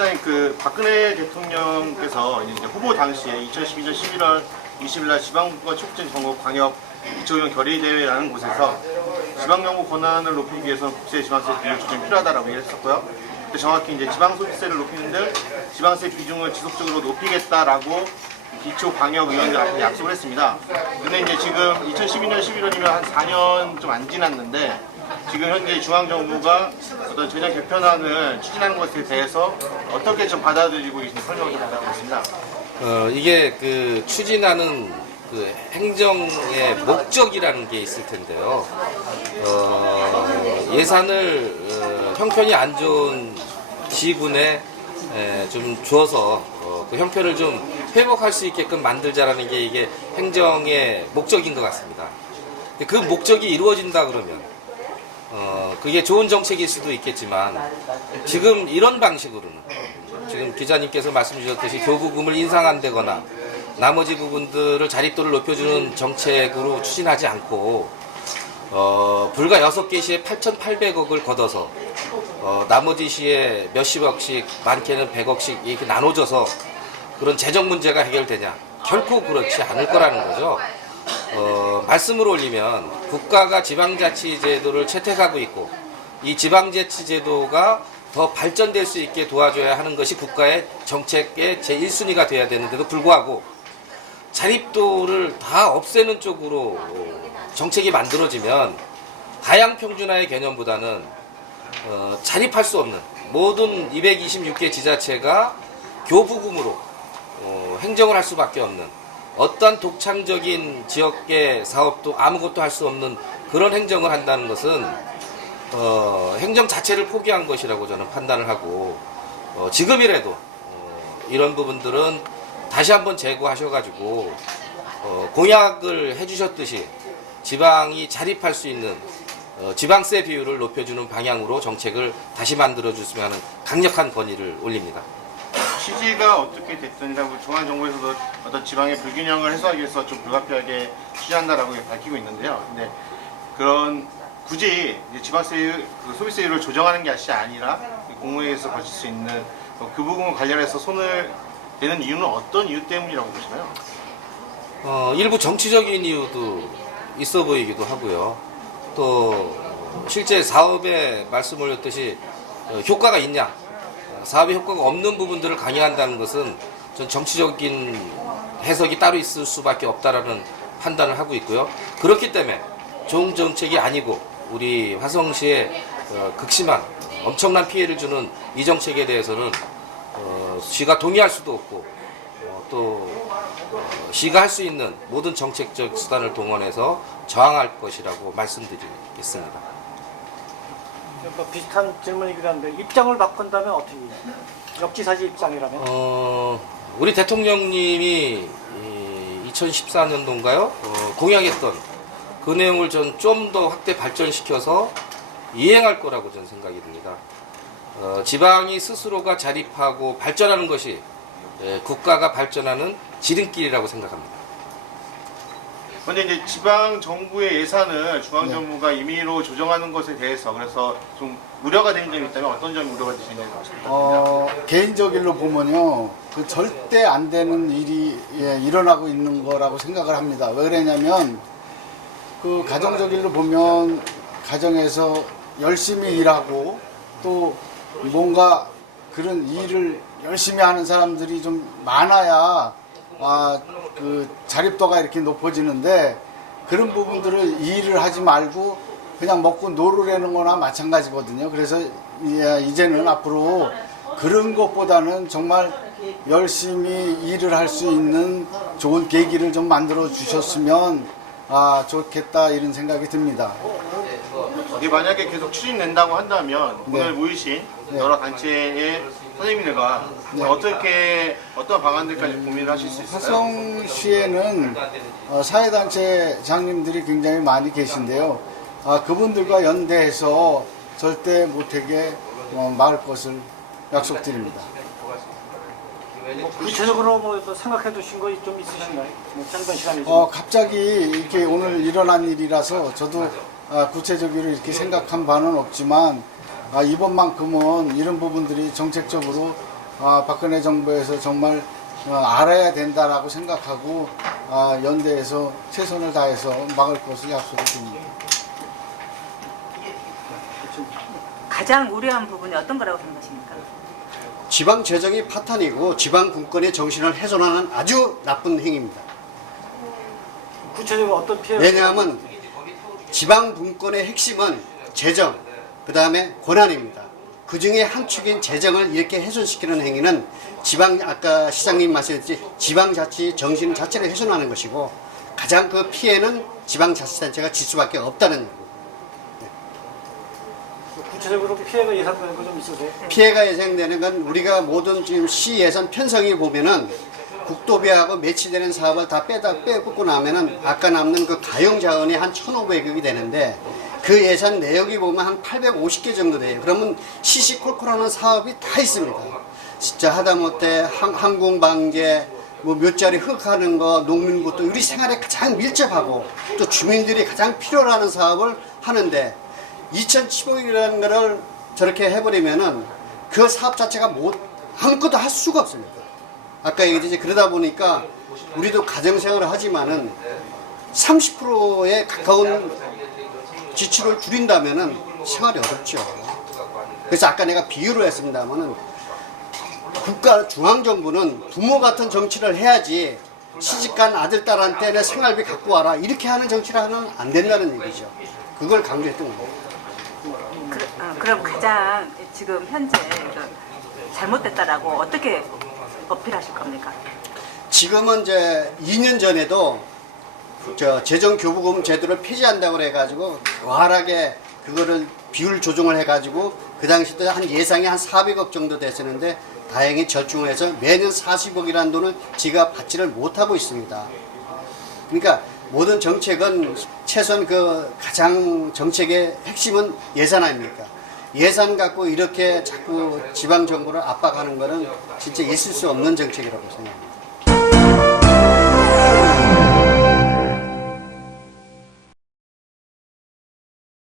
시장님 그 박근혜 대통령께서 이제 후보 당시에 2012년 11월 20일 날 지방선거 촉진 전국 광역 이초경 결의대회라는 곳에서 지방정부 권한을 높이기 위해서는 국세 지방세 비율 조정이 필요하다라고 얘기했었고요. 정확히 이제 지방소득세를 높이는데 지방세 비중을 지속적으로 높이겠다라고 기초 광역 의원들한테 약속을 했습니다. 근데 이제 지금 2012년 11월이면 한 4년 좀 안 지났는데 지금 현재 중앙정부가 어떤 전략 개편안을 추진하는 것에 대해서 어떻게 좀 받아들이고 계신지 설명을 좀 부탁드리겠습니다. 이게 그 추진하는 그 행정의 목적이라는 게 있을 텐데요. 예산을 형편이 안 좋은 지군에 좀 줘서 그 형편을 좀 회복할 수 있게끔 만들자라는 게 이게 행정의 목적인 것 같습니다. 그 목적이 이루어진다 그러면 그게 좋은 정책일 수도 있겠지만 지금 이런 방식으로는 지금 기자님께서 말씀 주셨듯이 교부금을 인상한다거나 나머지 부분들을 자립도를 높여주는 정책으로 추진하지 않고 불과 6개 시에 8,800억을 걷어서 나머지 시에 몇십억씩 많게는 100억씩 이렇게 나눠줘서 그런 재정 문제가 해결되냐? 결코 그렇지 않을 거라는 거죠. 말씀을 올리면 국가가 지방자치제도를 채택하고 있고 이 지방자치제도가 더 발전될 수 있게 도와줘야 하는 것이 국가의 정책의 제1순위가 돼야 되는데도 불구하고 자립도를 다 없애는 쪽으로 정책이 만들어지면 하향평준화의 개념보다는 자립할 수 없는 모든 226개 지자체가 교부금으로 행정을 할 수밖에 없는 어떤 독창적인 지역계 사업도 아무것도 할 수 없는 그런 행정을 한다는 것은 행정 자체를 포기한 것이라고 저는 판단을 하고 지금이라도 이런 부분들은 다시 한번 재고하셔가지고 공약을 해주셨듯이 지방이 자립할 수 있는 지방세 비율을 높여주는 방향으로 정책을 다시 만들어줬으면 하는 강력한 건의를 올립니다. 취지가 어떻게 됐든 중앙정부에서도 어떤 지방의 불균형을 해소하기 위해서 좀 불가피하게 추진한다라고 밝히고 있는데요. 근데 그런 굳이 지방세 소비세율을 조정하는 것이 아니라 공무회에서 거칠 수 있는 그 부분 관련해서 손을 대는 이유는 어떤 이유 때문이라고 보시나요? 일부 정치적인 이유도 있어 보이기도 하고요. 또 실제 사업에 말씀 올렸듯이 효과가 있냐? 사업에 효과가 없는 부분들을 강요한다는 것은 전 정치적인 해석이 따로 있을 수밖에 없다라는 판단을 하고 있고요. 그렇기 때문에 좋은 정책이 아니고 우리 화성시에 극심한 엄청난 피해를 주는 이 정책에 대해서는 시가 동의할 수도 없고 또 시가 할 수 있는 모든 정책적 수단을 동원해서 저항할 것이라고 말씀드리겠습니다. 비슷한 질문이긴 한데 입장을 바꾼다면 어떻게 해요? 역지사지 입장이라면? 우리 대통령님이 2014년도인가요? 공약했던 그 내용을 전 좀 더 확대 발전시켜서 이행할 거라고 저는 생각이 듭니다. 지방이 스스로가 자립하고 발전하는 것이 국가가 발전하는 지름길이라고 생각합니다. 그런데 이제 지방 정부의 예산을 중앙 정부가 임의로 조정하는 것에 대해서 그래서 좀 우려가 되는 점이 있다면 어떤 점이 우려가 되시는지 말씀드립니다. 개인적으로 보면요, 그 절대 안 되는 일이 일어나고 있는 거라고 생각을 합니다. 왜 그러냐면 그 가정적으로 보면 가정에서 열심히 일하고 또 뭔가 그런 일을 열심히 하는 사람들이 좀 많아야 그 자립도가 이렇게 높아지는데 그런 부분들을 일을 하지 말고 그냥 먹고 놀으려는 거나 마찬가지거든요. 그래서 이제는 앞으로 그런 것보다는 정말 열심히 일을 할 수 있는 좋은 계기를 좀 만들어 주셨으면 좋겠다 이런 생각이 듭니다. 이게 만약에 계속 추진된다고 한다면 네. 오늘 모이신 네. 여러 단체의 선생님들과 네. 어떤 방안들까지 고민을 하실 수 있을까요? 화성시에는 사회단체장님들이 굉장히 많이 계신데요. 그분들과 연대해서 절대 못하게 막을 것을 약속드립니다. 구체적으로 생각해 두신 거 좀 있으신가요? 짧은 시간이죠. 갑자기 이렇게 오늘 일어난 일이라서 저도 구체적으로 이렇게 생각한 바는 없지만 이번만큼은 이런 부분들이 정책적으로 박근혜 정부에서 정말 알아야 된다라고 생각하고 연대에서 최선을 다해서 막을 것을 약속을 드립니다. 가장 우려한 부분이 어떤 거라고 생각하십니까? 지방 재정이 파탄이고 지방 분권의 정신을 훼손하는 아주 나쁜 행위입니다. 구체적으로 어떤 피해가 왜냐하면 지방 분권의 핵심은 재정, 그 다음에 권한입니다. 그 중에 한 축인 재정을 이렇게 훼손시키는 행위는 아까 시장님 말씀하셨듯이 지방자치 정신 자체를 훼손하는 것이고 가장 그 피해는 지방자치단체가 질 수밖에 없다는 얘기입니다. 구체적으로 피해가 예상되는 거 좀 있으세요? 피해가 예상되는 건 우리가 모든 지금 시 예산 편성이 보면은 국도비하고 매치되는 사업을 다 빼고 나면은 아까 남는 그 가용 자원이 한 1,500억이 되는데 그 예산 내역이 보면 한 850개 정도 돼요. 그러면 시시콜콜하는 사업이 다 있습니다. 진짜 하다못해 항공방제, 뭐 몇 자리 흙하는 거, 농민부터 우리 생활에 가장 밀접하고 또 주민들이 가장 필요로 하는 사업을 하는데 2,010억이라는 거를 저렇게 해버리면은 그 사업 자체가 아무것도 할 수가 없습니다. 아까 얘기했듯이 그러다 보니까 우리도 가정생활을 하지만은 30%에 가까운 지출을 줄인다면은 생활이 어렵죠. 그래서 아까 내가 비유를 했습니다만은 중앙정부는 부모 같은 정치를 해야지 시집간 아들, 딸한테는 생활비 갖고 와라. 이렇게 하는 정치를 하면 안 된다는 얘기죠. 그걸 강조했던 겁니다. 그럼 가장 지금 현재 잘못됐다라고 어떻게 어필하실 겁니까? 지금은 이제 2년 전에도 재정교부금 제도를 폐지한다고 해가지고 와하하게 그거를 비율 조정을 해가지고 그 당시 때 한 예상이 한 400억 정도 됐었는데 다행히 절충을 해서 매년 40억이라는 돈을 지가 받지를 못하고 있습니다. 그러니까 모든 정책은 최소한 가장 정책의 핵심은 예산 아닙니까? 예산 갖고 이렇게 자꾸 지방정부를 압박하는 거는 진짜 있을 수 없는 정책이라고 생각합니다.